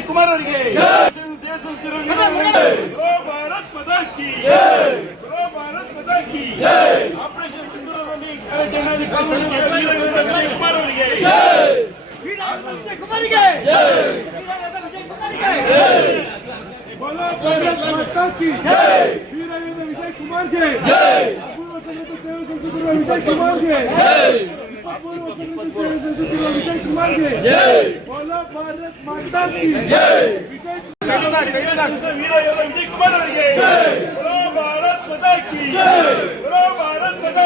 ಕುಮಾರ್ ಅವರಿಗೆ ಸೇವೆ ಸಲ್ಲಿಸುತ್ತಿರುವ ವೀರ ಯೋಧ ಭಾರತ್ ಮತಾ ಕಿ ಜೋ ಭಾರತ್ ಮತಾ ಕಿ ಆಪರೇಷನ್ ಸಿಂಧೂರದಲ್ಲಿ ಕಾರ್ಯಾಚರಣೆಯಲ್ಲಿ बोला काँग्रेस कुमार घे अपूर्व संगीत सेवा कुमार घे अपूर्व संगीत सेवा संस्कृतीला विजय घे बोला भारत मदा की भारत मदा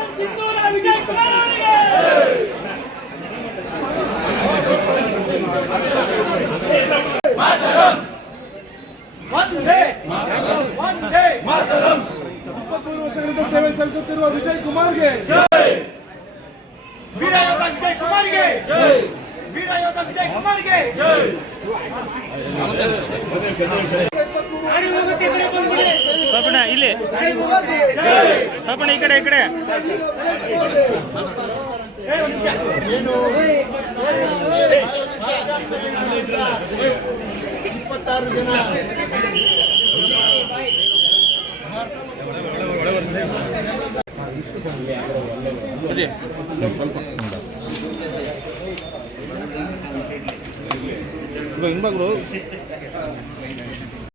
ವರ್ಷಗಳಿಂದ ಸೇವೆ ಸಲ್ಲಿಸುತ್ತಿರುವ ವಿಜಯ್ ಕುಮಾರ್ಗೆ ವೀರ ಯೋಧ ವಿಜಯ್ ಕುಮಾರ್ಗೆ ವೀರ ಯೋಧ ವಿಜಯ್ ಕುಮಾರ್ಗೆ ಪಾಪಣ್ಣ ಇಲ್ಲಿ ಪಾಪಣ್ಣ ಈ ಕಡೆ ಈ ಕಡೆ ಇಪ್ಪತ್ತಾರು ಜನ ಹಿಂಗ್ ಬಾಗ್ರು